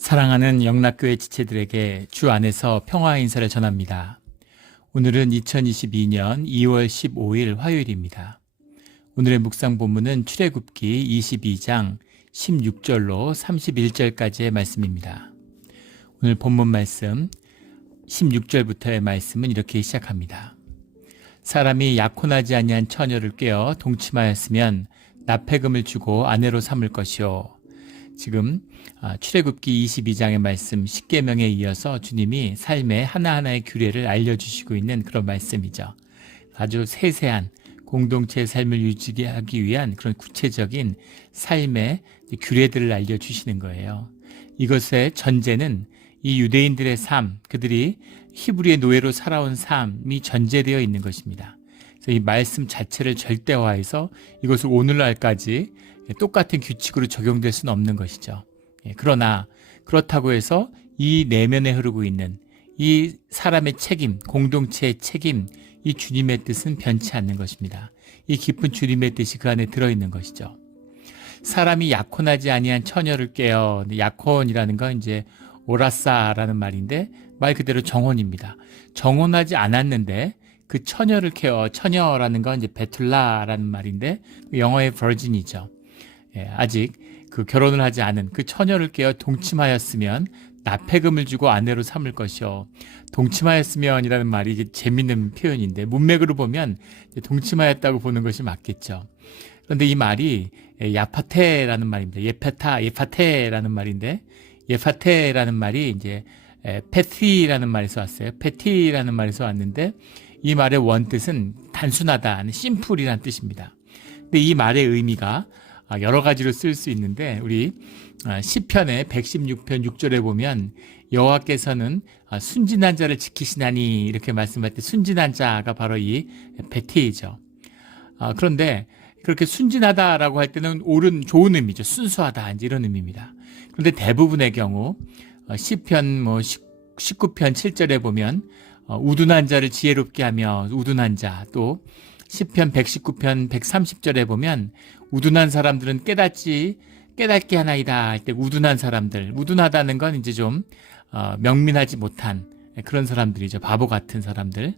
사랑하는 영락교회 지체들에게 주 안에서 평화 인사를 전합니다. 오늘은 2022년 2월 15일 화요일입니다. 오늘의 묵상 본문은 출애굽기 22장 16절로 31절까지의 말씀입니다. 오늘 본문 말씀 16절부터의 말씀은 이렇게 시작합니다. 사람이 약혼하지 아니한 처녀를 꾀어 동침하였으면 납폐금을 주고 아내로 삼을 것이요. 지금 출애굽기 22장의 말씀 10계명에 이어서 주님이 삶의 하나하나의 규례를 알려주시고 있는 그런 말씀이죠. 아주 세세한 공동체의 삶을 유지하기 위한 그런 구체적인 삶의 규례들을 알려주시는 거예요. 이것의 전제는 이 유대인들의 삶, 그들이 히브리의 노예로 살아온 삶이 전제되어 있는 것입니다. 그래서 이 말씀 자체를 절대화해서 이것을 오늘날까지 똑같은 규칙으로 적용될 수는 없는 것이죠. 그러나 그렇다고 해서 이 내면에 흐르고 있는 이 사람의 책임, 공동체의 책임, 이 주님의 뜻은 변치 않는 것입니다. 이 깊은 주님의 뜻이 그 안에 들어있는 것이죠. 사람이 약혼하지 아니한 처녀를 꾀어. 약혼이라는 건 이제 오라사라는 말인데 말 그대로 정혼입니다. 정혼하지 않았는데 그 처녀를 꾀어. 처녀라는 건 이제 베툴라라는 말인데 영어의 버진이죠. 아직 그 결혼을 하지 않은 그 처녀를 꾀어 동침하였으면 납폐금을 주고 아내로 삼을 것이요. 동침하였으면이라는 말이 이게 재밌는 표현인데 문맥으로 보면 동침하였다고 보는 것이 맞겠죠. 그런데 이 말이 야파테라는 말입니다. 예파테라는 말인데 예파테라는 말이 이제 페티라는 말에서 왔어요. 페티라는 말에서 왔는데 이 말의 원뜻은 단순하다, 심플이라는 뜻입니다. 근데 이 말의 의미가 여러 가지로 쓸 수 있는데 우리 시편의 116편 6절에 보면 여호와께서는 순진한 자를 지키시나니 이렇게 말씀할 때 순진한 자가 바로 이 베티이죠. 그런데 그렇게 순진하다라고 할 때는 옳은 좋은 의미죠. 순수하다 이런 의미입니다. 그런데 대부분의 경우 시편 19편 7절에 보면 우둔한 자를 지혜롭게 하며 우둔한 자, 또 시편 119편 130절에 보면 우둔한 사람들은 깨닫게 하나이다 할 때 우둔한 사람들, 우둔하다는 건 이제 좀 명민하지 못한 그런 사람들이죠. 바보 같은 사람들,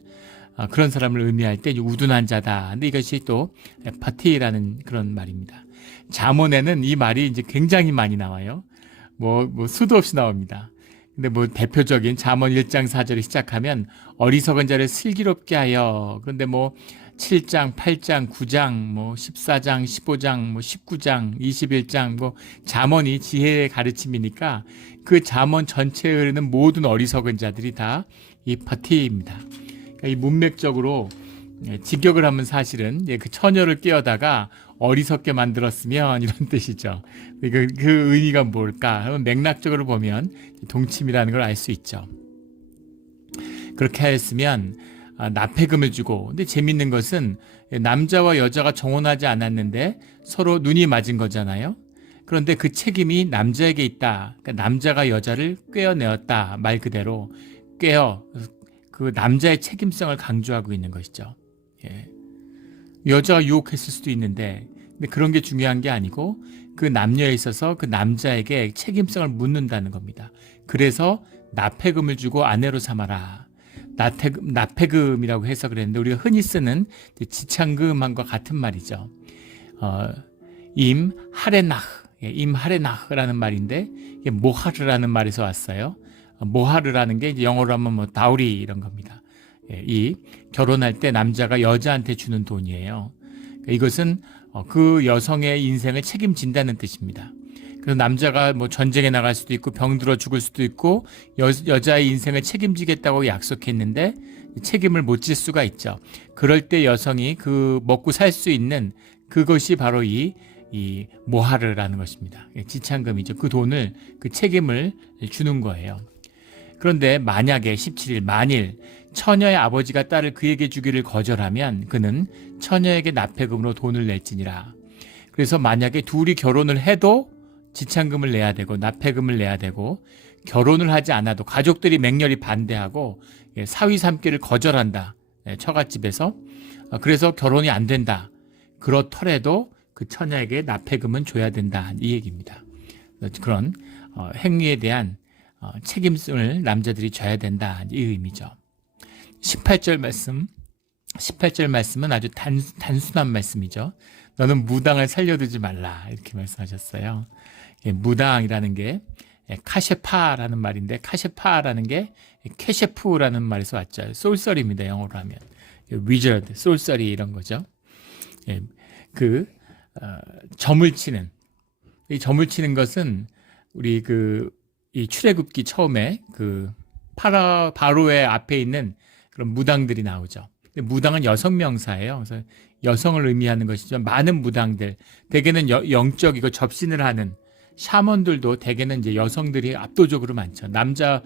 그런 사람을 의미할 때 우둔한 자다. 근데 이것이 또 파티라는 그런 말입니다. 잠언에는 이 말이 이제 굉장히 많이 나와요. 뭐 수도 없이 나옵니다. 근데 대표적인 잠언 1장 4절에 시작하면 어리석은 자를 슬기롭게 하여, 그런데 7장, 8장, 9장, 14장, 15장, 19장, 21장, 잠언이 지혜의 가르침이니까 그 잠언 전체에 흐르는 모든 어리석은 자들이 다 이 파티입니다. 그러니까 이 문맥적으로 직역을 하면 사실은 그 처녀를 깨어다가 어리석게 만들었으면 이런 뜻이죠. 그 의미가 뭘까? 그러면 맥락적으로 보면 동침이라는 걸 알 수 있죠. 그렇게 하였으면 납폐금을 주고, 근데 재밌는 것은 남자와 여자가 정혼하지 않았는데 서로 눈이 맞은 거잖아요. 그런데 그 책임이 남자에게 있다. 그러니까 남자가 여자를 꾀어내었다. 말 그대로 꾀어, 그 남자의 책임성을 강조하고 있는 것이죠. 여자가 유혹했을 수도 있는데, 근데 그런 게 중요한 게 아니고 그 남녀에 있어서 그 남자에게 책임성을 묻는다는 겁니다. 그래서 납폐금을 주고 아내로 삼아라. 납폐금이라고 해석을 했는데 우리가 흔히 쓰는 지참금과 같은 말이죠. 임하레나흐라는 말인데 이게 모하르라는 말에서 왔어요. 모하르라는 게 이제 영어로 하면 다우리 이런 겁니다. 이 결혼할 때 남자가 여자한테 주는 돈이에요. 이것은 그 여성의 인생을 책임진다는 뜻입니다. 그래서 남자가 전쟁에 나갈 수도 있고 병들어 죽을 수도 있고 여자의 인생을 책임지겠다고 약속했는데 책임을 못 질 수가 있죠. 그럴 때 여성이 그 먹고 살 수 있는 그것이 바로 이 모하르라는 것입니다. 지참금이죠. 그 돈을, 그 책임을 주는 거예요. 그런데 만약에 17일 만일 처녀의 아버지가 딸을 그에게 주기를 거절하면 그는 처녀에게 납폐금으로 돈을 낼지니라. 그래서 만약에 둘이 결혼을 해도 지참금을 내야 되고 납폐금을 내야 되고, 결혼을 하지 않아도 가족들이 맹렬히 반대하고 사위 삼기를 거절한다. 처갓집에서. 그래서 결혼이 안 된다. 그렇더라도 그 처녀에게 납폐금은 줘야 된다. 이 얘기입니다. 그런 행위에 대한 책임을 남자들이 져야 된다, 이 의미죠. 18절 말씀은 아주 단순한 말씀이죠. 너는 무당을 살려두지 말라, 이렇게 말씀하셨어요. 무당이라는 게 카셰파라는 말인데, 카셰파라는 게 캐셰프라는 말에서 왔죠. 쏠쏠입니다, 영어로 하면. 위저드, 쏠쏠이 이런 거죠. 점을 치는, 이 점을 치는 것은 우리 이 출애굽기 처음에 바로의 앞에 있는 그런 무당들이 나오죠. 근데 무당은 여성 명사예요. 그래서 여성을 의미하는 것이지만 많은 무당들, 대개는 영적이고 접신을 하는 샤먼들도 대개는 이제 여성들이 압도적으로 많죠. 남자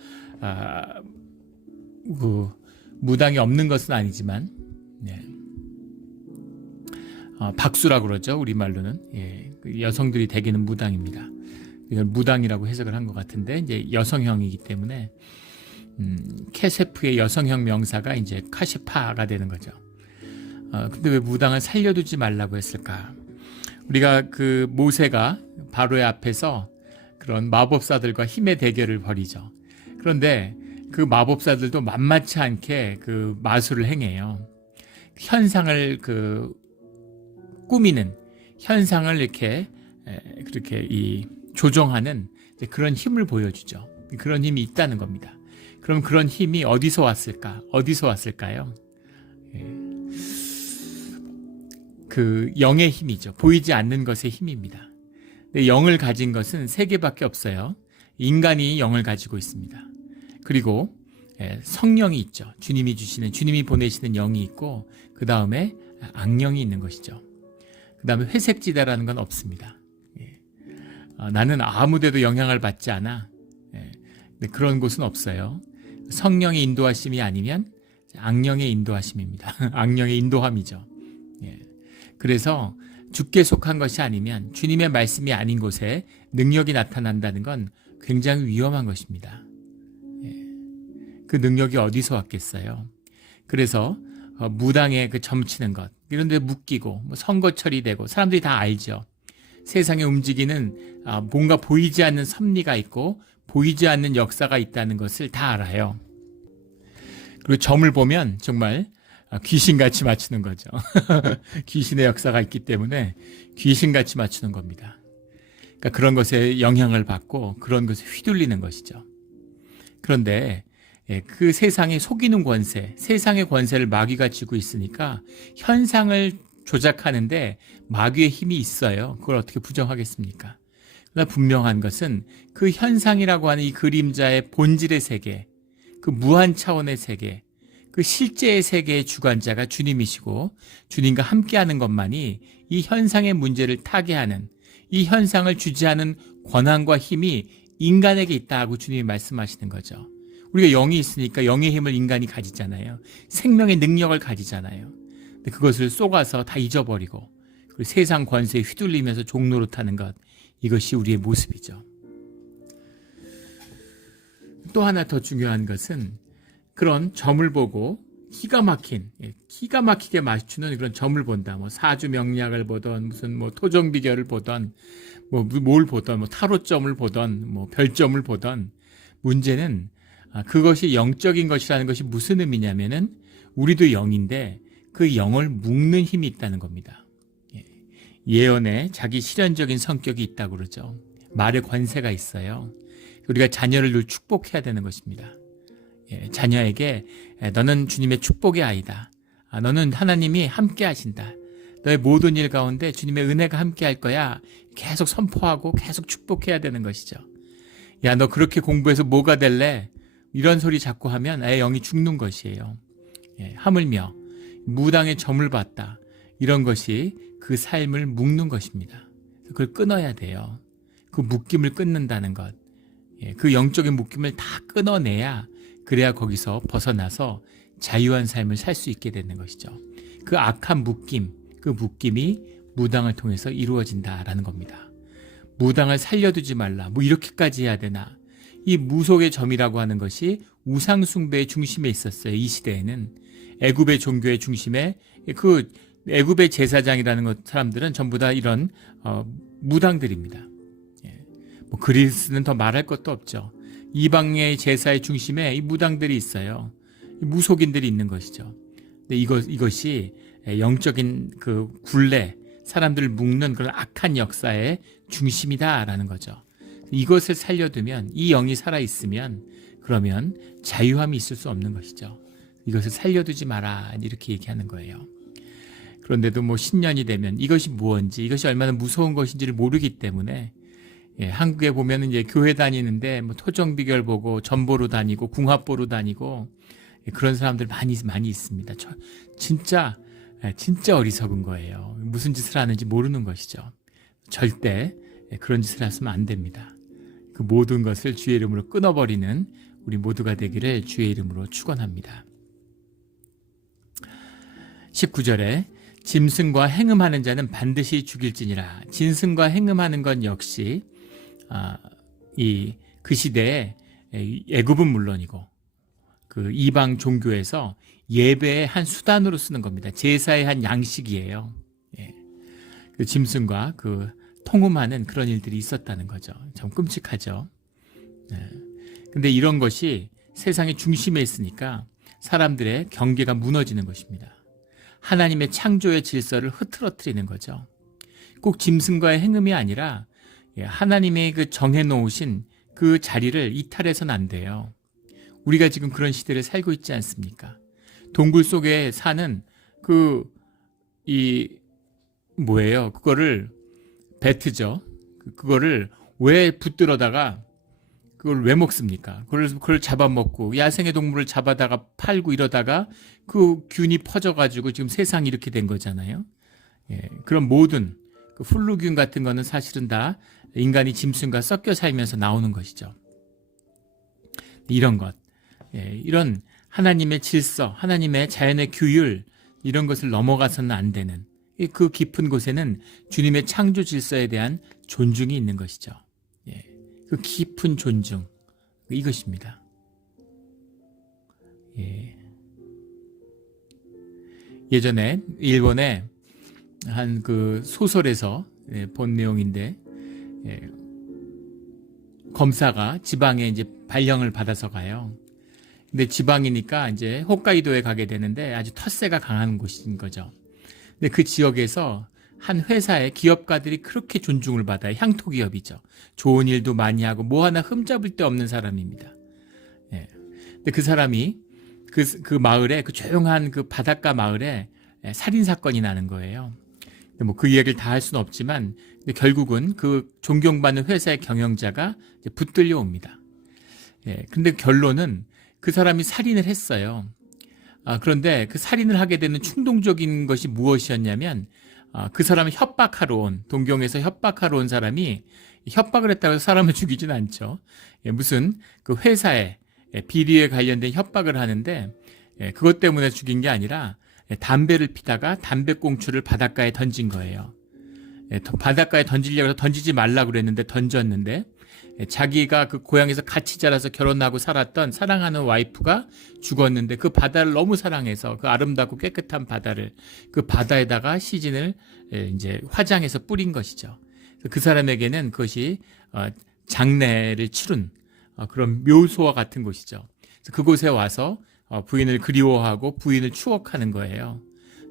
무당이 없는 것은 아니지만, 네. 박수라고 그러죠, 우리말로는. 예, 여성들이 대개는 무당입니다. 이건 무당이라고 해석을 한 것 같은데, 이제 여성형이기 때문에 캐세프의 여성형 명사가 이제 카시파가 되는 거죠. 근데 왜 무당을 살려두지 말라고 했을까? 우리가 모세가 바로의 앞에서 그런 마법사들과 힘의 대결을 벌이죠. 그런데 그 마법사들도 만만치 않게 마술을 행해요. 현상을 꾸미는, 현상을 이렇게 그렇게 조종하는 그런 힘을 보여주죠. 그런 힘이 있다는 겁니다. 그럼 그런 힘이 어디서 왔을까? 어디서 왔을까요? 영의 힘이죠. 보이지 않는 것의 힘입니다. 근데 영을 가진 것은 세 개밖에 없어요. 인간이 영을 가지고 있습니다. 그리고 성령이 있죠. 주님이 보내시는 영이 있고, 그 다음에 악령이 있는 것이죠. 그 다음에 회색지대라는 건 없습니다. 나는 아무데도 영향을 받지 않아. 근데 그런 곳은 없어요. 성령의 인도하심이 아니면 악령의 인도하심입니다. 악령의 인도함이죠. 그래서 주께 속한 것이 아니면, 주님의 말씀이 아닌 곳에 능력이 나타난다는 건 굉장히 위험한 것입니다. 그 능력이 어디서 왔겠어요? 그래서 무당의 점치는 것, 이런 데 묶이고 선거철이 되고, 사람들이 다 알죠. 세상에 움직이는 뭔가 보이지 않는 섭리가 있고 보이지 않는 역사가 있다는 것을 다 알아요. 그리고 점을 보면 정말 귀신같이 맞추는 거죠. 귀신의 역사가 있기 때문에 귀신같이 맞추는 겁니다. 그러니까 그런 것에 영향을 받고 그런 것에 휘둘리는 것이죠. 그런데 그 세상에 속이는 권세, 세상의 권세를 마귀가 쥐고 있으니까 현상을 조작하는데 마귀의 힘이 있어요. 그걸 어떻게 부정하겠습니까? 그러나 분명한 것은 그 현상이라고 하는 이 그림자의 본질의 세계, 그 무한 차원의 세계, 그 실제의 세계의 주관자가 주님이시고, 주님과 함께하는 것만이 이 현상의 문제를 타개하는, 이 현상을 주재하는 권한과 힘이 인간에게 있다고 주님이 말씀하시는 거죠. 우리가 영이 있으니까 영의 힘을 인간이 가지잖아요. 생명의 능력을 가지잖아요. 근데 그것을 쏘가서 다 잊어버리고 그리고 세상 권세에 휘둘리면서 종노릇하는 것, 이것이 우리의 모습이죠. 또 하나 더 중요한 것은 그런 점을 보고 기가 막히게 맞추는 그런 점을 본다. 사주 명리학을 보던, 무슨 토종 비결을 보던, 뭘 보던, 타로점을 보던, 별점을 보던, 문제는 그것이 영적인 것이라는 것이 무슨 의미냐면은, 우리도 영인데 그 영을 묶는 힘이 있다는 겁니다. 예언에 자기 실현적인 성격이 있다고 그러죠. 말의 권세가 있어요. 우리가 자녀를 늘 축복해야 되는 것입니다. 자녀에게 너는 주님의 축복의 아이다. 너는 하나님이 함께 하신다. 너의 모든 일 가운데 주님의 은혜가 함께 할 거야. 계속 선포하고 계속 축복해야 되는 것이죠. 야, 너 그렇게 공부해서 뭐가 될래? 이런 소리 자꾸 하면 아예 영이 죽는 것이에요. 하물며 무당의 점을 봤다. 이런 것이 그 삶을 묶는 것입니다. 그걸 끊어야 돼요. 그 묶임을 끊는다는 것. 그 영적인 묶임을 다 끊어내야, 그래야 거기서 벗어나서 자유한 삶을 살 수 있게 되는 것이죠. 그 악한 묶임, 그 묶임이 무당을 통해서 이루어진다라는 겁니다. 무당을 살려두지 말라. 이렇게까지 해야 되나? 이 무속의 점이라고 하는 것이 우상 숭배의 중심에 있었어요. 이 시대에는 애굽의 종교의 중심에, 그 애굽의 제사장이라는 사람들은 전부 다 이런 무당들입니다. 뭐 그리스는 더 말할 것도 없죠. 이방의 제사의 중심에 이 무당들이 있어요. 무속인들이 있는 것이죠. 근데 이것이 영적인 그 굴레, 사람들을 묶는 그런 악한 역사의 중심이다라는 거죠. 이것을 살려두면, 이 영이 살아있으면 그러면 자유함이 있을 수 없는 것이죠. 이것을 살려두지 마라, 이렇게 얘기하는 거예요. 그런데도 뭐 신년이 되면 이것이 무엇인지, 이것이 얼마나 무서운 것인지를 모르기 때문에, 한국에 보면은 이제 교회 다니는데 뭐 토정비결 보고 전보로 다니고 궁합보로 다니고, 그런 사람들 많이 있습니다. 진짜 어리석은 거예요. 무슨 짓을 하는지 모르는 것이죠. 절대 그런 짓을 하시면 안 됩니다. 그 모든 것을 주의 이름으로 끊어버리는 우리 모두가 되기를 주의 이름으로 축원합니다. 19절에 짐승과 행음하는 자는 반드시 죽일지니라. 짐승과 행음하는 건 역시 그 시대에 애굽은 물론이고 그 이방 종교에서 예배의 한 수단으로 쓰는 겁니다. 제사의 한 양식이에요. 그 짐승과 그 통음하는 그런 일들이 있었다는 거죠. 참 끔찍하죠. 근데 이런 것이 세상의 중심에 있으니까 사람들의 경계가 무너지는 것입니다. 하나님의 창조의 질서를 흐트러뜨리는 거죠. 꼭 짐승과의 행음이 아니라 하나님의 그 정해놓으신 그 자리를 이탈해서는 안 돼요. 우리가 지금 그런 시대를 살고 있지 않습니까? 동굴 속에 사는 그거를 배트죠. 그거를 왜 붙들어다가 그걸 왜 먹습니까? 그걸 잡아먹고 야생의 동물을 잡아다가 팔고 이러다가 그 균이 퍼져가지고 지금 세상이 이렇게 된 거잖아요. 그런 모든 그 플루균 같은 거는 사실은 다 인간이 짐승과 섞여 살면서 나오는 것이죠. 이런 것, 이런 하나님의 질서, 하나님의 자연의 규율, 이런 것을 넘어가서는 안 되는 그 깊은 곳에는 주님의 창조 질서에 대한 존중이 있는 것이죠. 그 깊은 존중, 이것입니다. 예전에 일본의 한 그 소설에서 본 내용인데, 검사가 지방에 이제 발령을 받아서 가요. 근데 지방이니까 이제 홋카이도에 가게 되는데 아주 텃세가 강한 곳인 거죠. 근데 그 지역에서 한 회사의 기업가들이 그렇게 존중을 받아요. 향토 기업이죠. 좋은 일도 많이 하고 뭐 하나 흠잡을 데 없는 사람입니다. 근데 그 사람이 그 마을에, 그 조용한 그 바닷가 마을에 살인 사건이 나는 거예요. 뭐 그 이야기를 다 할 수는 없지만, 근데 결국은 그 존경받는 회사의 경영자가 이제 붙들려 옵니다. 근데 결론은 그 사람이 살인을 했어요. 그런데 그 살인을 하게 되는 충동적인 것이 무엇이었냐면, 그 사람을 협박하러 온, 동경에서 협박하러 온 사람이 협박을 했다고 해서 사람을 죽이진 않죠. 무슨 그 회사에 비리에 관련된 협박을 하는데, 그것 때문에 죽인 게 아니라 담배를 피다가 담배꽁초를 바닷가에 던진 거예요. 바닷가에 던지려고 해서 던지지 말라고 그랬는데 던졌는데, 자기가 그 고향에서 같이 자라서 결혼하고 살았던 사랑하는 와이프가 죽었는데, 그 바다를 너무 사랑해서 그 아름답고 깨끗한 바다를, 그 바다에다가 시신을 이제 화장해서 뿌린 것이죠. 그 사람에게는 그것이 장례를 치른 그런 묘소와 같은 곳이죠. 그곳에 와서 부인을 그리워하고 부인을 추억하는 거예요.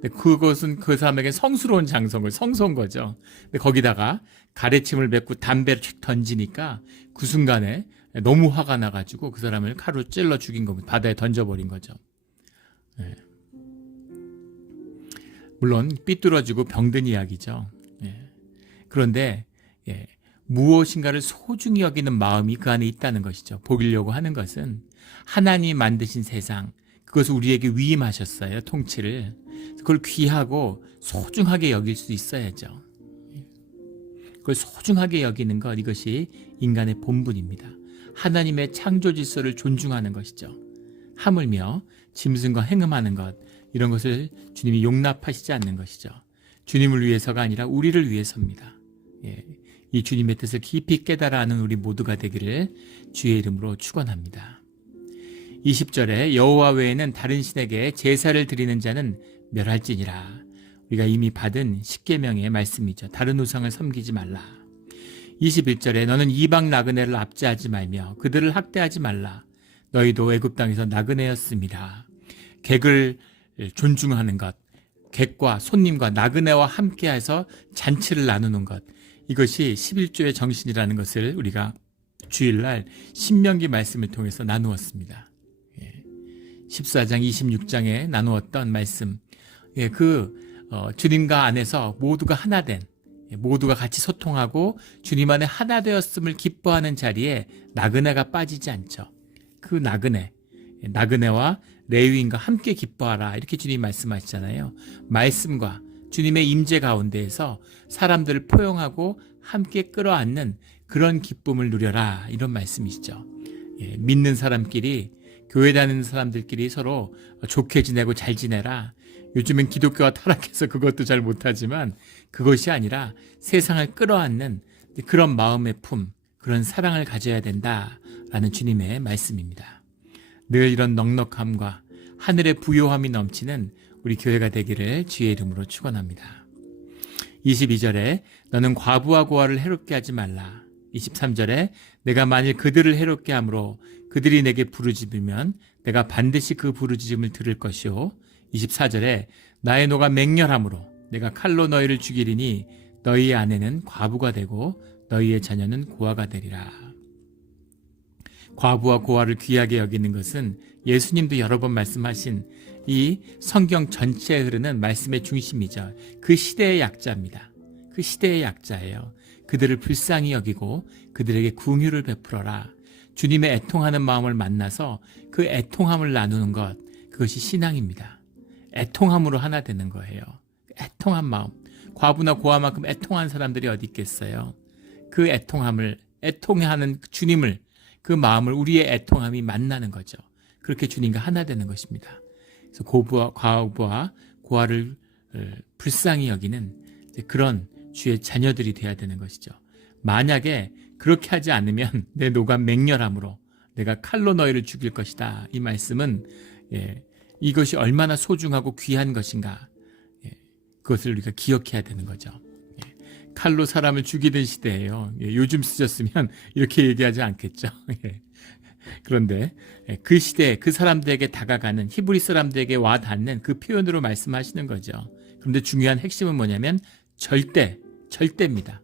근데 그것은 그 사람에게 성스러운 성소인 거죠. 근데 거기다가 가래침을 뱉고 담배를 휙 던지니까 그 순간에 너무 화가 나가지고 그 사람을 칼로 찔러 죽인 겁니다. 바다에 던져버린 거죠. 물론 삐뚤어지고 병든 이야기죠. 그런데 무엇인가를 소중히 여기는 마음이 그 안에 있다는 것이죠. 보이려고 하는 것은 하나님이 만드신 세상, 그것을 우리에게 위임하셨어요. 통치를. 그걸 귀하고 소중하게 여길 수 있어야죠. 그걸 소중하게 여기는 것, 이것이 인간의 본분입니다. 하나님의 창조 질서를 존중하는 것이죠. 하물며 짐승과 행음하는 것, 이런 것을 주님이 용납하시지 않는 것이죠. 주님을 위해서가 아니라 우리를 위해서입니다. 이 주님의 뜻을 깊이 깨달아 아는 우리 모두가 되기를 주의 이름으로 축원합니다. 20절에 여호와 외에는 다른 신에게 제사를 드리는 자는 멸할지니라. 우리가 이미 받은 십계명의 말씀이죠. 다른 우상을 섬기지 말라. 21절에 너는 이방 나그네를 압제하지 말며 그들을 학대하지 말라. 너희도 애굽 땅에서 나그네였습니다. 객을 존중하는 것, 객과 손님과 나그네와 함께해서 잔치를 나누는 것, 이것이 11조의 정신이라는 것을 우리가 주일날 신명기 말씀을 통해서 나누었습니다. 14장 26장에 나누었던 말씀, 주님과 안에서 모두가 하나 된, 모두가 같이 소통하고 주님 안에 하나 되었음을 기뻐하는 자리에 나그네가 빠지지 않죠. 그 나그네와 레위인과 함께 기뻐하라, 이렇게 주님 말씀하시잖아요. 말씀과 주님의 임재 가운데에서 사람들을 포용하고 함께 끌어안는 그런 기쁨을 누려라, 이런 말씀이시죠. 믿는 사람끼리, 교회 다니는 사람들끼리 서로 좋게 지내고 잘 지내라. 요즘은 기독교가 타락해서 그것도 잘 못하지만 그것이 아니라 세상을 끌어안는 그런 마음의 품, 그런 사랑을 가져야 된다라는 주님의 말씀입니다. 늘 이런 넉넉함과 하늘의 부요함이 넘치는 우리 교회가 되기를 주의 이름으로 축원합니다. 22절에 너는 과부와 고아를 해롭게 하지 말라. 23절에 내가 만일 그들을 해롭게 함으로 그들이 내게 부르짖으면 내가 반드시 그 부르짖음을 들을 것이요. 24절에 나의 노가 맹렬함으로 내가 칼로 너희를 죽이리니 너희의 아내는 과부가 되고 너희의 자녀는 고아가 되리라. 과부와 고아를 귀하게 여기는 것은 예수님도 여러 번 말씀하신 이 성경 전체에 흐르는 말씀의 중심이죠. 그 시대의 약자입니다. 그 시대의 약자예요. 그들을 불쌍히 여기고 그들에게 궁유를 베풀어라. 주님의 애통하는 마음을 만나서 그 애통함을 나누는 것, 그것이 신앙입니다. 애통함으로 하나 되는 거예요. 애통한 마음. 과부나 고아만큼 애통한 사람들이 어디 있겠어요. 그 애통함을, 애통하는 주님을, 그 마음을, 우리의 애통함이 만나는 거죠. 그렇게 주님과 하나 되는 것입니다. 그래서 과부와 고아를 불쌍히 여기는 그런 주의 자녀들이 되어야 되는 것이죠. 만약에 그렇게 하지 않으면 내 노가 맹렬함으로 내가 칼로 너희를 죽일 것이다. 이 말씀은 이것이 얼마나 소중하고 귀한 것인가, 그것을 우리가 기억해야 되는 거죠. 칼로 사람을 죽이던 시대예요. 요즘 쓰셨으면 이렇게 얘기하지 않겠죠. 그런데 그 시대에 그 사람들에게 다가가는, 히브리 사람들에게 와 닿는 그 표현으로 말씀하시는 거죠. 그런데 중요한 핵심은 뭐냐면 절대입니다.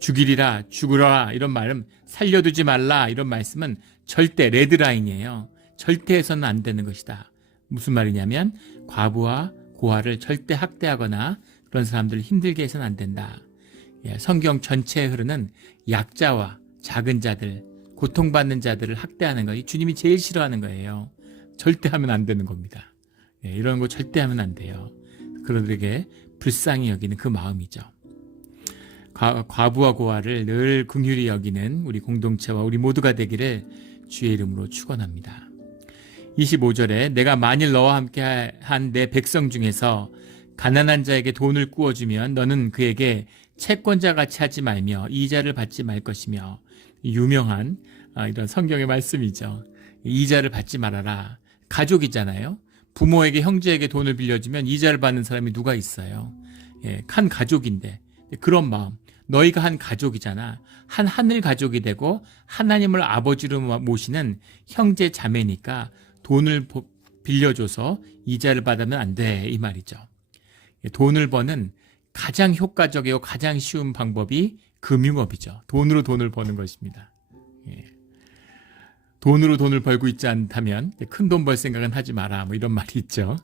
죽이리라, 죽으라 이런 말은, 살려두지 말라 이런 말씀은 절대, 레드라인이에요. 절대 해서는 안 되는 것이다. 무슨 말이냐면 과부와 고아를 절대 학대하거나 그런 사람들을 힘들게 해서는 안 된다. 성경 전체에 흐르는 약자와 작은 자들, 고통받는 자들을 학대하는 거, 주님이 제일 싫어하는 거예요. 절대 하면 안 되는 겁니다. 이런 거 절대 하면 안 돼요. 그들에게 불쌍히 여기는 그 마음이죠. 과부와 고아를 늘 긍휼히 여기는 우리 공동체와 우리 모두가 되기를 주의 이름으로 축원합니다. 25절에 내가 만일 너와 함께 한 내 백성 중에서 가난한 자에게 돈을 꾸어주면 너는 그에게 채권자 같이 하지 말며 이자를 받지 말 것이며, 유명한 이런 성경의 말씀이죠. 이자를 받지 말아라. 가족이잖아요. 부모에게, 형제에게 돈을 빌려주면 이자를 받는 사람이 누가 있어요. 한 가족인데 그런 마음, 너희가 한 가족이잖아. 한 하늘 가족이 되고 하나님을 아버지로 모시는 형제 자매니까 돈을 빌려줘서 이자를 받으면 안 돼, 이 말이죠. 돈을 버는 가장 효과적이고 가장 쉬운 방법이 금융업이죠. 돈으로 돈을 버는 것입니다. 돈으로 돈을 벌고 있지 않다면 큰 돈 벌 생각은 하지 마라, 뭐 이런 말이 있죠.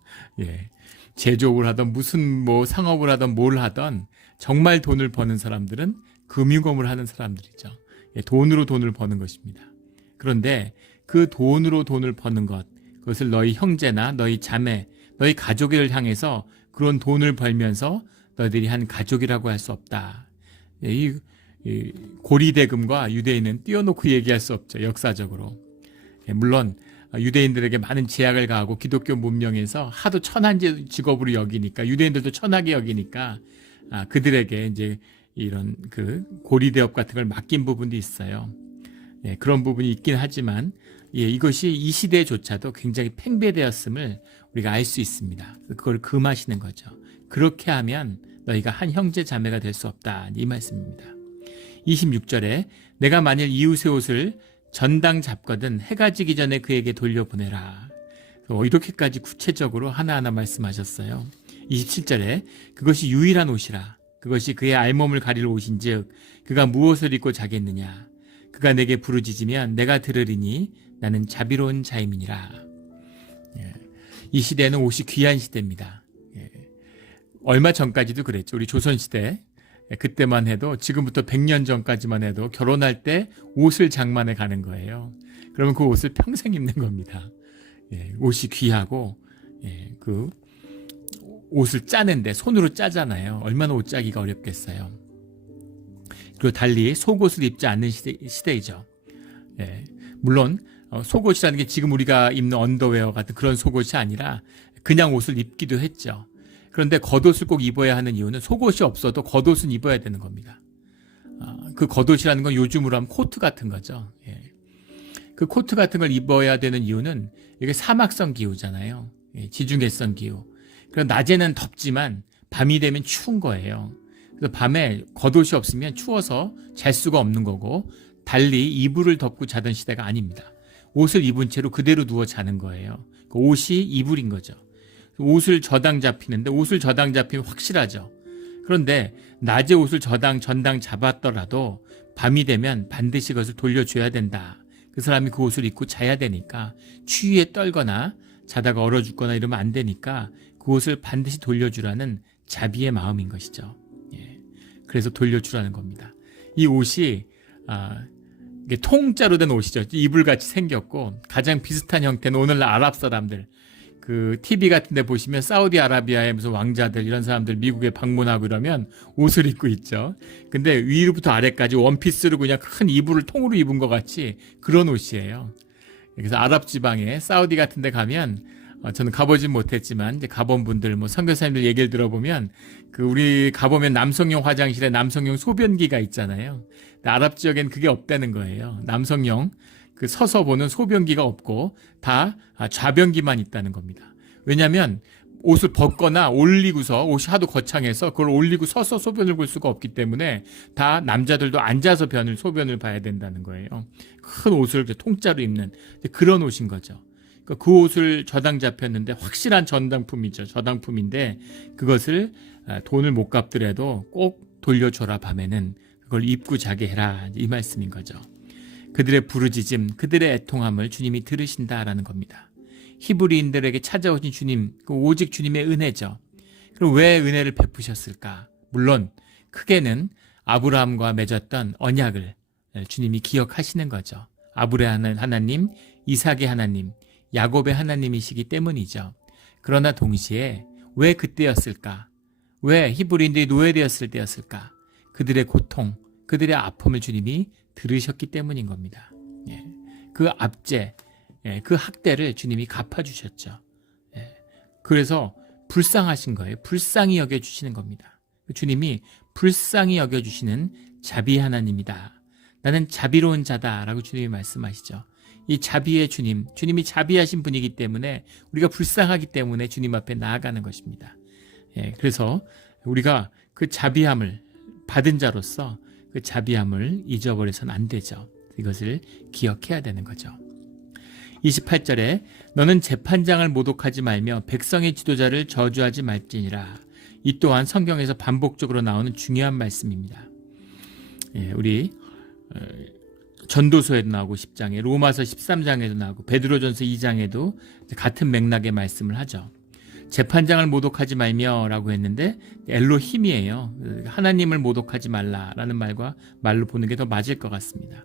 제조업을 하던 무슨 상업을 하던 뭘 하던 정말 돈을 버는 사람들은 금융업을 하는 사람들이죠. 돈으로 돈을 버는 것입니다. 그런데 그 돈으로 돈을 버는 것, 그것을 너희 형제나 너희 자매, 너희 가족을 향해서 그런 돈을 벌면서 너희들이 한 가족이라고 할 수 없다. 이 고리대금과 유대인은 띄워놓고 얘기할 수 없죠. 역사적으로. 물론 유대인들에게 많은 제약을 가하고 기독교 문명에서 하도 천한 직업으로 여기니까, 유대인들도 천하게 여기니까 그들에게 이제 이런 그 고리대업 같은 걸 맡긴 부분도 있어요. 그런 부분이 있긴 하지만 이것이 이 시대조차도 굉장히 팽배되었음을 우리가 알 수 있습니다. 그걸 금하시는 거죠. 그렇게 하면 너희가 한 형제 자매가 될 수 없다, 이 말씀입니다. 26절에 내가 만일 이웃의 옷을 전당 잡거든 해가 지기 전에 그에게 돌려보내라. 이렇게까지 구체적으로 하나하나 말씀하셨어요. 27절에 그것이 유일한 옷이라. 그것이 그의 알몸을 가릴 옷인즉 그가 무엇을 입고 자겠느냐. 그가 내게 부르짖으면 내가 들으리니 나는 자비로운 자임이니라. 이 시대는 옷이 귀한 시대입니다. 얼마 전까지도 그랬죠. 우리 조선시대 그때만 해도 지금부터 100년 전까지만 해도 결혼할 때 옷을 장만해 가는 거예요. 그러면 그 옷을 평생 입는 겁니다. 옷이 귀하고 그 옷을 짜는데 손으로 짜잖아요. 얼마나 옷 짜기가 어렵겠어요. 그리고 달리 속옷을 입지 않는 시대이죠. 물론 속옷이라는 게 지금 우리가 입는 언더웨어 같은 그런 속옷이 아니라 그냥 옷을 입기도 했죠. 그런데 겉옷을 꼭 입어야 하는 이유는 속옷이 없어도 겉옷은 입어야 되는 겁니다. 그 겉옷이라는 건 요즘으로 하면 코트 같은 거죠. 그 코트 같은 걸 입어야 되는 이유는 이게 사막성 기후잖아요. 지중해성 기후. 그래서 낮에는 덥지만 밤이 되면 추운 거예요. 그래서 밤에 겉옷이 없으면 추워서 잘 수가 없는 거고 달리 이불을 덮고 자던 시대가 아닙니다. 옷을 입은 채로 그대로 누워 자는 거예요. 그 옷이 이불인 거죠. 옷을 저당 잡히는데 옷을 저당 잡히면 확실하죠. 그런데 낮에 옷을 전당 잡았더라도 밤이 되면 반드시 그것을 돌려줘야 된다. 그 사람이 그 옷을 입고 자야 되니까 추위에 떨거나 자다가 얼어 죽거나 이러면 안 되니까 그 옷을 반드시 돌려주라는 자비의 마음인 것이죠. 그래서 돌려주라는 겁니다. 이 옷이 이게 통짜로 된 옷이죠. 이불같이 생겼고 가장 비슷한 형태는 오늘날 아랍 사람들 그 TV 같은 데 보시면 사우디아라비아의 무슨 왕자들 이런 사람들 미국에 방문하고 이러면 옷을 입고 있죠. 근데 위로부터 아래까지 원피스로 그냥 큰 이불을 통으로 입은 것 같이 그런 옷이에요. 그래서 아랍 지방에 사우디 같은 데 가면 저는 가보진 못했지만 이제 가본 분들 뭐 선교사님들 얘기를 들어보면 그 우리 가보면 남성용 화장실에 남성용 소변기가 있잖아요. 근데 아랍 지역엔 그게 없다는 거예요. 남성용 그 서서 보는 소변기가 없고 다 좌변기만 있다는 겁니다. 왜냐하면 옷을 벗거나 올리고서 옷이 하도 거창해서 그걸 올리고 서서 소변을 볼 수가 없기 때문에 다 남자들도 앉아서 소변을 봐야 된다는 거예요. 큰 옷을 통짜로 입는 그런 옷인 거죠. 그 옷을 저당 잡혔는데 확실한 전당품이죠. 저당품인데 그것을 돈을 못 갚더라도 꼭 돌려줘라. 밤에는 그걸 입고 자게 해라. 이 말씀인 거죠. 그들의 부르짖음, 그들의 애통함을 주님이 들으신다라는 겁니다. 히브리인들에게 찾아오신 주님, 오직 주님의 은혜죠. 그럼 왜 은혜를 베푸셨을까? 물론 크게는 아브라함과 맺었던 언약을 주님이 기억하시는 거죠. 아브라함의 하나님, 이삭의 하나님, 야곱의 하나님이시기 때문이죠. 그러나 동시에 왜 그때였을까? 왜 히브리인들이 노예되었을 때였을까? 그들의 고통, 그들의 아픔을 주님이 들으셨기 때문인 겁니다. 그 압제, 그 학대를 주님이 갚아주셨죠. 그래서 불쌍하신 거예요. 불쌍히 여겨주시는 겁니다. 주님이 불쌍히 여겨주시는 자비 하나님이다. 나는 자비로운 자다라고 주님이 말씀하시죠. 이 자비의 주님, 주님이 자비하신 분이기 때문에 우리가 불쌍하기 때문에 주님 앞에 나아가는 것입니다. 그래서 우리가 그 자비함을 받은 자로서 그 자비함을 잊어버려서는 안 되죠. 이것을 기억해야 되는 거죠. 28절에 너는 재판장을 모독하지 말며 백성의 지도자를 저주하지 말지니라. 이 또한 성경에서 반복적으로 나오는 중요한 말씀입니다. 우리 전도서에도 나오고 10장에 로마서 13장에도 나오고 베드로전서 2장에도 같은 맥락의 말씀을 하죠. 재판장을 모독하지 말며 라고 했는데 엘로힘이에요. 하나님을 모독하지 말라라는 말로 보는 게 더 맞을 것 같습니다.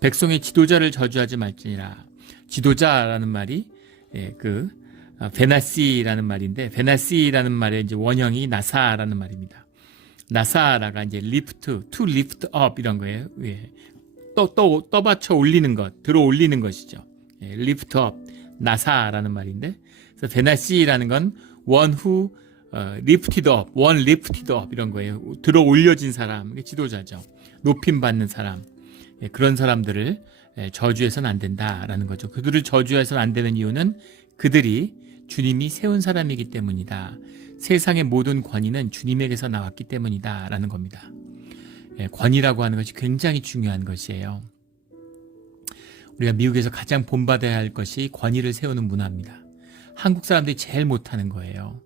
백성의 지도자를 저주하지 말지니라. 지도자라는 말이 베나시라는 말인데 베나시라는 말의 이제 원형이 나사라는 말입니다. 나사라가 이제 lift, to lift up 이런 거예요. 떠받쳐 올리는 것, 들어 올리는 것이죠. lift up, 나사라는 말인데 그래서 베나시라는 건 one who lifted up, one lifted up 이런 거예요. 들어 올려진 사람, 지도자죠. 높임 받는 사람. 그런 사람들을 저주해서는 안 된다라는 거죠. 그들을 저주해서는 안 되는 이유는 그들이 주님이 세운 사람이기 때문이다. 세상의 모든 권위는 주님에게서 나왔기 때문이다라는 겁니다. 권위라고 하는 것이 굉장히 중요한 것이에요. 우리가 미국에서 가장 본받아야 할 것이 권위를 세우는 문화입니다. 한국 사람들이 제일 못하는 거예요.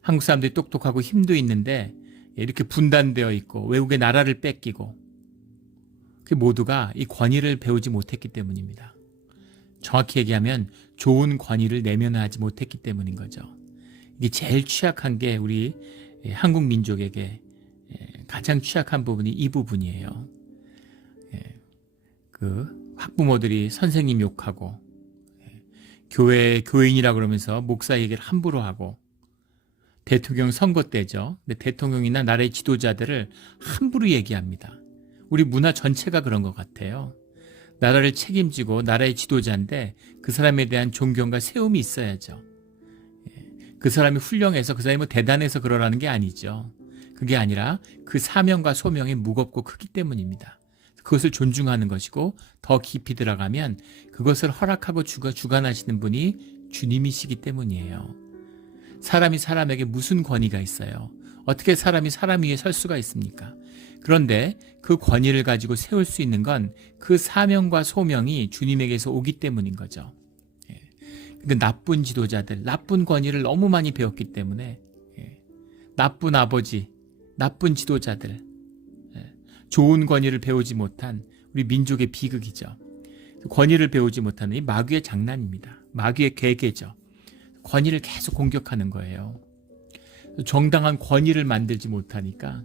한국 사람들이 똑똑하고 힘도 있는데 이렇게 분단되어 있고 외국의 나라를 뺏기고, 그 모두가 이 권위를 배우지 못했기 때문입니다. 정확히 얘기하면 좋은 권위를 내면화하지 못했기 때문인 거죠. 이게 제일 취약한 게 우리 한국 민족에게 가장 취약한 부분이 이 부분이에요. 그 학부모들이 선생님 욕하고, 교인이라 그러면서 목사 얘기를 함부로 하고, 대통령 선거 때죠. 근데 대통령이나 나라의 지도자들을 함부로 얘기합니다. 우리 문화 전체가 그런 것 같아요. 나라를 책임지고 나라의 지도자인데 그 사람에 대한 존경과 세움이 있어야죠. 그 사람이 훌륭해서, 그 사람이 뭐 대단해서 그러라는 게 아니죠. 그게 아니라 그 사명과 소명이 무겁고 크기 때문입니다. 그것을 존중하는 것이고, 더 깊이 들어가면 그것을 허락하고 주관하시는 분이 주님이시기 때문이에요. 사람이 사람에게 무슨 권위가 있어요? 어떻게 사람이 사람 위에 설 수가 있습니까? 그런데 그 권위를 가지고 세울 수 있는 건 그 사명과 소명이 주님에게서 오기 때문인 거죠. 근데 나쁜 지도자들, 나쁜 권위를 너무 많이 배웠기 때문에 나쁜 아버지, 나쁜 지도자들, 좋은 권위를 배우지 못한 우리 민족의 비극이죠. 권위를 배우지 못하는 이 마귀의 장난입니다. 마귀의 계계죠. 권위를 계속 공격하는 거예요. 정당한 권위를 만들지 못하니까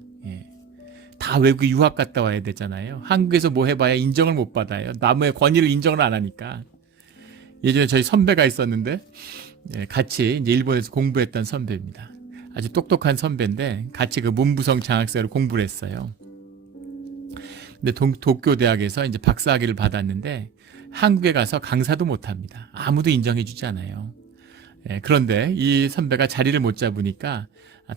다 외국에 유학 갔다 와야 되잖아요. 한국에서 뭐 해봐야 인정을 못 받아요. 남의 권위를 인정을 안 하니까. 예전에 저희 선배가 있었는데 같이 이제 일본에서 공부했던 선배입니다. 아주 똑똑한 선배인데 같이 그 문부성 장학사로 공부를 했어요. 근데 도쿄 대학에서 이제 박사학위를 받았는데 한국에 가서 강사도 못 합니다. 아무도 인정해 주지 않아요. 그런데 이 선배가 자리를 못 잡으니까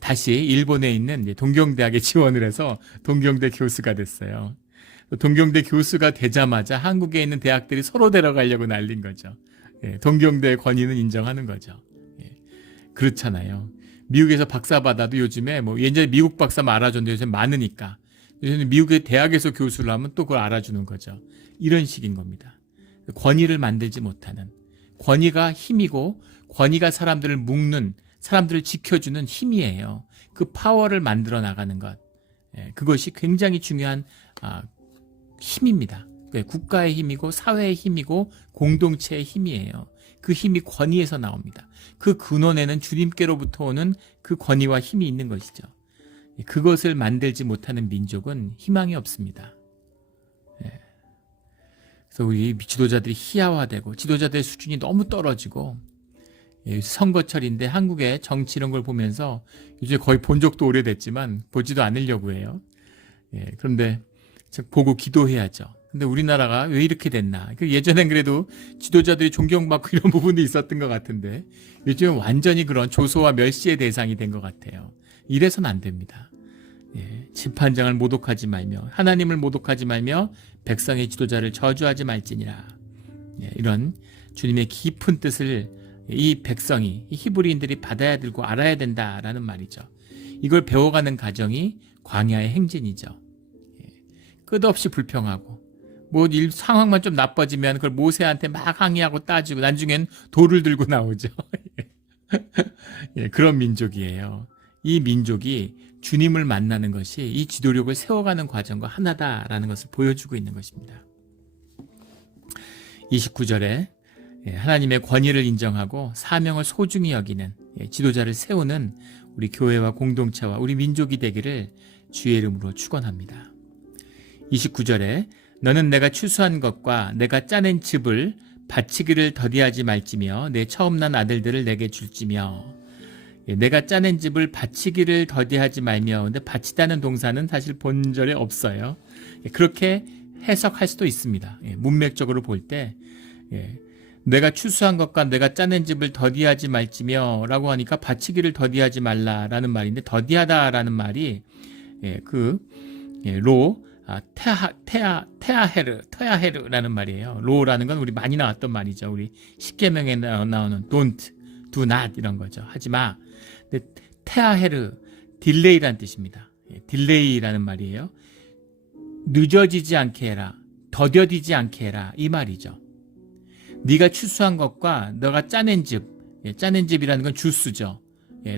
다시 일본에 있는 동경대학에 지원을 해서 동경대 교수가 됐어요. 동경대 교수가 되자마자 한국에 있는 대학들이 서로 데려가려고 난린 거죠. 동경대의 권위는 인정하는 거죠. 그렇잖아요. 미국에서 박사 받아도 요즘에 뭐 예전에 미국 박사 알아줬는데 요즘 많으니까 요즘 미국의 대학에서 교수를 하면 또 그걸 알아주는 거죠. 이런 식인 겁니다. 권위를 만들지 못하는, 권위가 힘이고 권위가 사람들을 묶는, 사람들을 지켜주는 힘이에요. 그 파워를 만들어 나가는 것, 그것이 굉장히 중요한 힘입니다. 국가의 힘이고 사회의 힘이고 공동체의 힘이에요. 그 힘이 권위에서 나옵니다. 그 근원에는 주님께로부터 오는 그 권위와 힘이 있는 것이죠. 그것을 만들지 못하는 민족은 희망이 없습니다. 그래서 우리 지도자들이 희화화되고 지도자들의 수준이 너무 떨어지고, 선거철인데 한국의 정치 이런 걸 보면서 요즘 거의 본 적도 오래됐지만 보지도 않으려고 해요. 그런데 보고 기도해야죠. 근데 우리나라가 왜 이렇게 됐나? 예전엔 그래도 지도자들이 존경받고 이런 부분도 있었던 것 같은데 요즘은 완전히 그런 조소와 멸시의 대상이 된 것 같아요. 이래서는 안 됩니다. 재판장을 모독하지 말며 하나님을 모독하지 말며 백성의 지도자를 저주하지 말지니라. 이런 주님의 깊은 뜻을 이 백성이, 이 히브리인들이 받아야 되고 알아야 된다라는 말이죠. 이걸 배워가는 과정이 광야의 행진이죠. 끝없이 불평하고 뭐 상황만 좀 나빠지면 그걸 모세한테 막 항의하고 따지고 나중엔 돌을 들고 나오죠. 그런 민족이에요. 이 민족이 주님을 만나는 것이 이 지도력을 세워가는 과정과 하나다라는 것을 보여주고 있는 것입니다. 29절에 하나님의 권위를 인정하고 사명을 소중히 여기는 지도자를 세우는 우리 교회와 공동체와 우리 민족이 되기를 주의 이름으로 축원합니다. 29절에 너는 내가 추수한 것과 내가 짜낸 즙을 바치기를 더디하지 말지며 내 처음 난 아들들을 내게 줄지며. 내가 짜낸 즙을 바치기를 더디하지 말며. 근데 바치다는 동사는 사실 본절에 없어요. 그렇게 해석할 수도 있습니다. 문맥적으로 볼 때 내가 추수한 것과 내가 짜낸 즙을 더디하지 말지며 라고 하니까 바치기를 더디하지 말라라는 말인데, 더디하다라는 말이 테아헤르라는 말이에요. 로라는 건 우리 많이 나왔던 말이죠. 우리 십계명에 나오는 don't, do not 이런 거죠. 하지 마. 근데 테아헤르, 딜레이라는 뜻입니다. 딜레이라는 말이에요. 늦어지지 않게 해라. 더뎌지지 않게 해라. 이 말이죠. 네가 추수한 것과 너가 짜낸 즙, 짜낸 즙이라는 건 주스죠.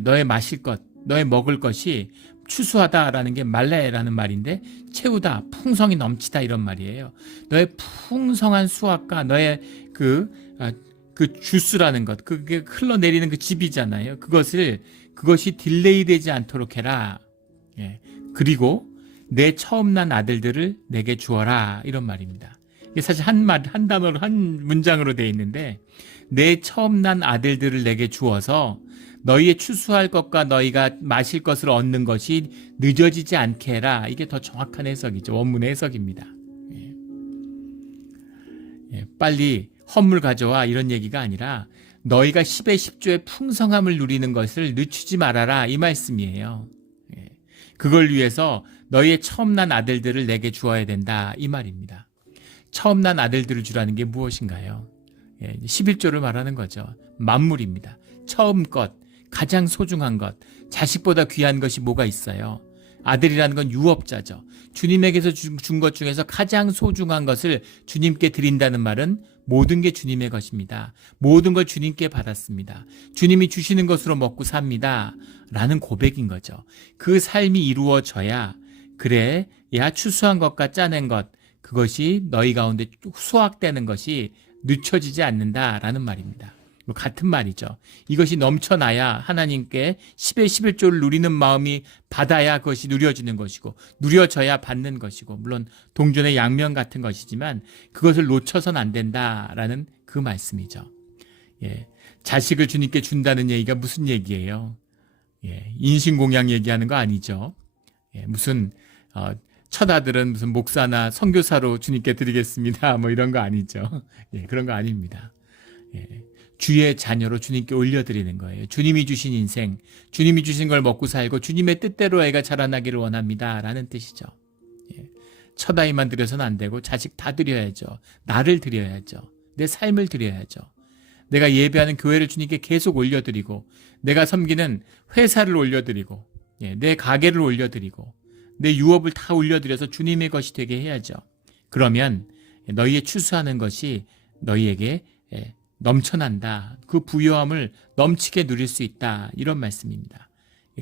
너의 마실 것, 너의 먹을 것이 추수하다라는 게 말레라는 말인데 채우다, 풍성이 넘치다 이런 말이에요. 너의 풍성한 수확과 너의 그 주스라는 것, 그게 흘러내리는 그 즙이잖아요. 그것이 딜레이 되지 않도록 해라. 그리고 내 처음 난 아들들을 내게 주어라. 이런 말입니다. 이게 사실 한 단어로, 한 문장으로 되어 있는데, 내 처음 난 아들들을 내게 주어서 너희의 추수할 것과 너희가 마실 것을 얻는 것이 늦어지지 않게 해라. 이게 더 정확한 해석이죠. 원문의 해석입니다. 빨리 헌물 가져와 이런 얘기가 아니라 너희가 10의 10조의 풍성함을 누리는 것을 늦추지 말아라. 이 말씀이에요. 그걸 위해서 너희의 처음 난 아들들을 내게 주어야 된다. 이 말입니다. 처음 난 아들들을 주라는 게 무엇인가요? 11조를 말하는 거죠. 만물입니다. 처음 것, 가장 소중한 것, 자식보다 귀한 것이 뭐가 있어요? 아들이라는 건 유업자죠. 주님에게서 준 것 중에서 가장 소중한 것을 주님께 드린다는 말은 모든 게 주님의 것입니다. 모든 걸 주님께 받았습니다. 주님이 주시는 것으로 먹고 삽니다. 라는 고백인 거죠. 그 삶이 이루어져야 그래, 야 추수한 것과 짜낸 것, 그것이 너희 가운데 수확되는 것이 늦춰지지 않는다라는 말입니다. 같은 말이죠. 이것이 넘쳐나야 하나님께 10의 11조를 누리는 마음이 받아야 그것이 누려지는 것이고 누려져야 받는 것이고 물론 동전의 양면 같은 것이지만 그것을 놓쳐서는 안 된다라는 그 말씀이죠. 자식을 주님께 준다는 얘기가 무슨 얘기예요? 인신공양 얘기하는 거 아니죠. 무슨 첫 아들은 무슨 목사나 선교사로 주님께 드리겠습니다. 뭐 이런 거 아니죠. 그런 거 아닙니다. 주의 자녀로 주님께 올려드리는 거예요. 주님이 주신 인생, 주님이 주신 걸 먹고 살고 주님의 뜻대로 애가 자라나기를 원합니다. 라는 뜻이죠. 첫 아이만 드려서는 안 되고 자식 다 드려야죠. 나를 드려야죠. 내 삶을 드려야죠. 내가 예배하는 교회를 주님께 계속 올려드리고 내가 섬기는 회사를 올려드리고 내 가게를 올려드리고 내 유업을 다 올려드려서 주님의 것이 되게 해야죠. 그러면 너희의 추수하는 것이 너희에게 넘쳐난다. 그 부요함을 넘치게 누릴 수 있다. 이런 말씀입니다.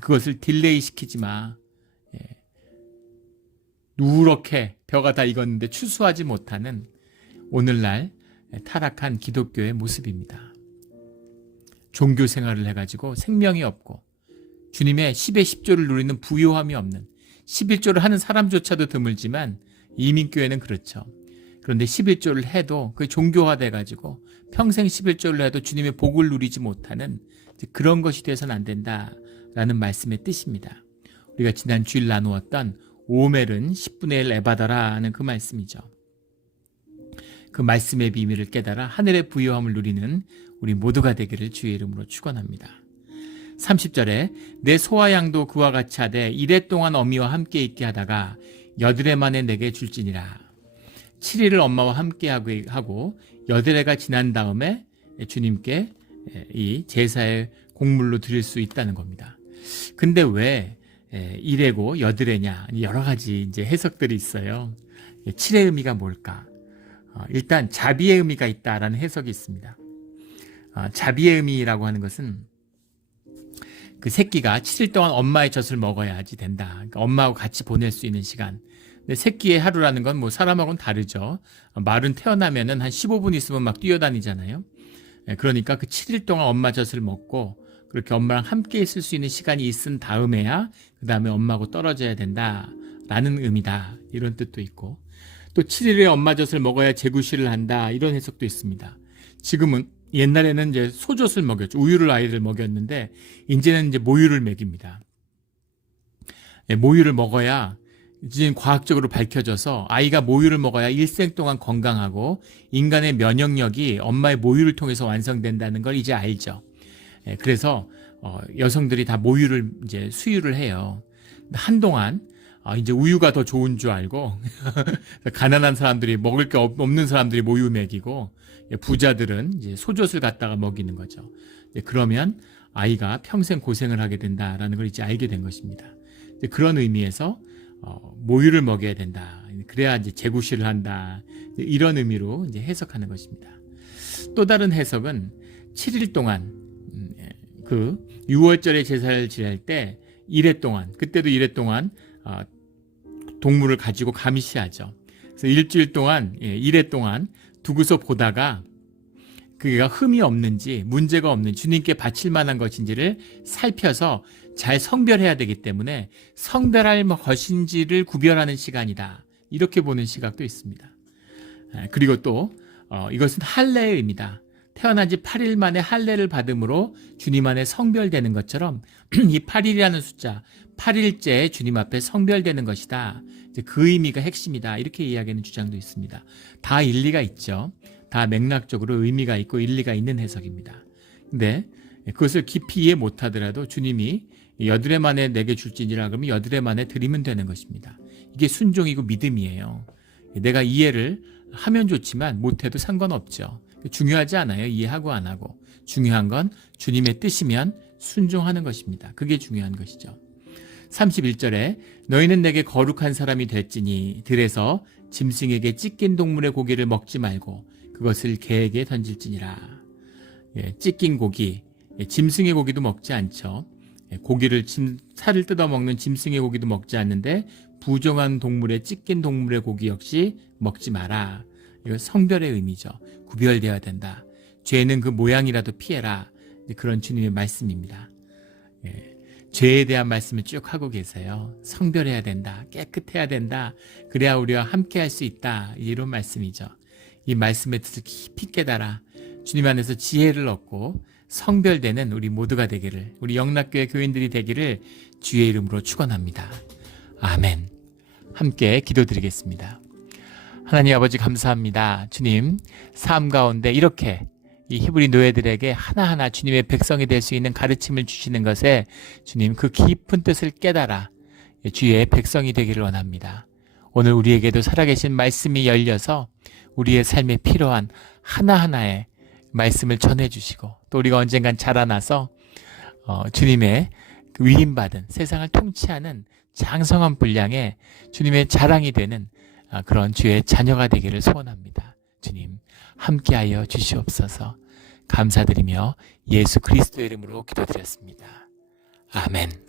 그것을 딜레이 시키지 마. 누렇게 벼가 다 익었는데 추수하지 못하는 오늘날 타락한 기독교의 모습입니다. 종교 생활을 해가지고 생명이 없고 주님의 10의 10조를 누리는 부요함이 없는 11조를 하는 사람조차도 드물지만 이민교회는 그렇죠. 그런데 11조를 해도 그 종교화돼가지고 평생 11조를 해도 주님의 복을 누리지 못하는 그런 것이 되어서는 안 된다라는 말씀의 뜻입니다. 우리가 지난 주일 나누었던 오멜은 10분의 1 에바다라 하는 그 말씀이죠. 그 말씀의 비밀을 깨달아 하늘의 부요함을 누리는 우리 모두가 되기를 주의 이름으로 축원합니다. 30절에 내 소와 양도 그와 같이 하되 이래 동안 어미와 함께 있게 하다가 여드레 만에 내게 줄지니라. 7일을 엄마와 함께 하고 여드레가 지난 다음에 주님께 이 제사의 곡물로 드릴 수 있다는 겁니다. 근데 왜 이래고 여드레냐? 여러 가지 이제 해석들이 있어요. 7의 의미가 뭘까? 일단 자비의 의미가 있다라는 해석이 있습니다. 자비의 의미라고 하는 것은 그 새끼가 7일 동안 엄마의 젖을 먹어야지 된다. 그러니까 엄마하고 같이 보낼 수 있는 시간. 근데 새끼의 하루라는 건 뭐 사람하고는 다르죠. 말은 태어나면은 한 15분 있으면 막 뛰어다니잖아요. 그러니까 그 7일 동안 엄마 젖을 먹고 그렇게 엄마랑 함께 있을 수 있는 시간이 있은 다음에야 그 다음에 엄마하고 떨어져야 된다라는 의미다. 이런 뜻도 있고 또 7일에 엄마 젖을 먹어야 제구실을 한다. 이런 해석도 있습니다. 지금은 옛날에는 이제 소젖을 먹였죠. 우유를 아이들 먹였는데 이제는 이제 모유를 먹입니다. 모유를 먹어야 이제 과학적으로 밝혀져서 아이가 모유를 먹어야 일생 동안 건강하고 인간의 면역력이 엄마의 모유를 통해서 완성된다는 걸 이제 알죠. 그래서 여성들이 다 모유를 이제 수유를 해요. 한동안 이제 우유가 더 좋은 줄 알고 가난한 사람들이 먹을 게 없는 사람들이 모유 먹이고 부자들은 이제 소젖을 갖다가 먹이는 거죠. 그러면 아이가 평생 고생을 하게 된다라는 걸 이제 알게 된 것입니다. 그런 의미에서 모유를 먹여야 된다. 그래야 이제 제구실을 한다. 이런 의미로 이제 해석하는 것입니다. 또 다른 해석은 7일 동안 그 6월절에 제사를 지낼 때 1회 동안, 그때도 1회 동안 동물을 가지고 감시하죠. 그래서 일주일 동안 1회 동안 두고서 보다가 그게가 흠이 없는지 문제가 없는지 주님께 바칠 만한 것인지를 살펴서 잘 성별해야 되기 때문에 성별할 것인지를 구별하는 시간이다. 이렇게 보는 시각도 있습니다. 그리고 또 이것은 할례의 의미다. 태어난 지 8일 만에 할례를 받음으로 주님 안에 성별되는 것처럼 이 8일이라는 숫자, 8일째 주님 앞에 성별되는 것이다. 이제 그 의미가 핵심이다. 이렇게 이야기하는 주장도 있습니다. 다 일리가 있죠. 다 맥락적으로 의미가 있고 일리가 있는 해석입니다. 근데 그것을 깊이 이해 못하더라도 주님이 8회 만에 내게 줄지니라 그러면 8회 만에 드리면 되는 것입니다. 이게 순종이고 믿음이에요. 내가 이해를 하면 좋지만 못해도 상관없죠. 중요하지 않아요. 이해하고 안 하고. 중요한 건 주님의 뜻이면 순종하는 것입니다. 그게 중요한 것이죠. 31절에 너희는 내게 거룩한 사람이 될지니 들에서 짐승에게 찢긴 동물의 고기를 먹지 말고 그것을 개에게 던질지니라. 찢긴 고기, 짐승의 고기도 먹지 않죠. 고기를 살을 뜯어먹는 짐승의 고기도 먹지 않는데 부정한 동물의 찢긴 동물의 고기 역시 먹지 마라. 이거 성별의 의미죠. 구별되어야 된다. 죄는 그 모양이라도 피해라. 그런 주님의 말씀입니다. 죄에 대한 말씀을 쭉 하고 계세요. 성별해야 된다. 깨끗해야 된다. 그래야 우리와 함께 할 수 있다. 이런 말씀이죠. 이 말씀의 뜻을 깊이 깨달아 주님 안에서 지혜를 얻고 성별되는 우리 모두가 되기를, 우리 영락교회 교인들이 되기를 주의 이름으로 축원합니다. 아멘. 함께 기도드리겠습니다. 하나님 아버지 감사합니다. 주님, 삶 가운데 이렇게 이 히브리 노예들에게 하나하나 주님의 백성이 될 수 있는 가르침을 주시는 것에 주님 그 깊은 뜻을 깨달아 주의 백성이 되기를 원합니다. 오늘 우리에게도 살아계신 말씀이 열려서 우리의 삶에 필요한 하나하나의 말씀을 전해주시고 또 우리가 언젠간 자라나서 주님의 위임받은 세상을 통치하는 장성한 분량의 주님의 자랑이 되는 그런 주의 자녀가 되기를 소원합니다. 주님 함께하여 주시옵소서. 감사드리며 예수 그리스도의 이름으로 기도드렸습니다. 아멘.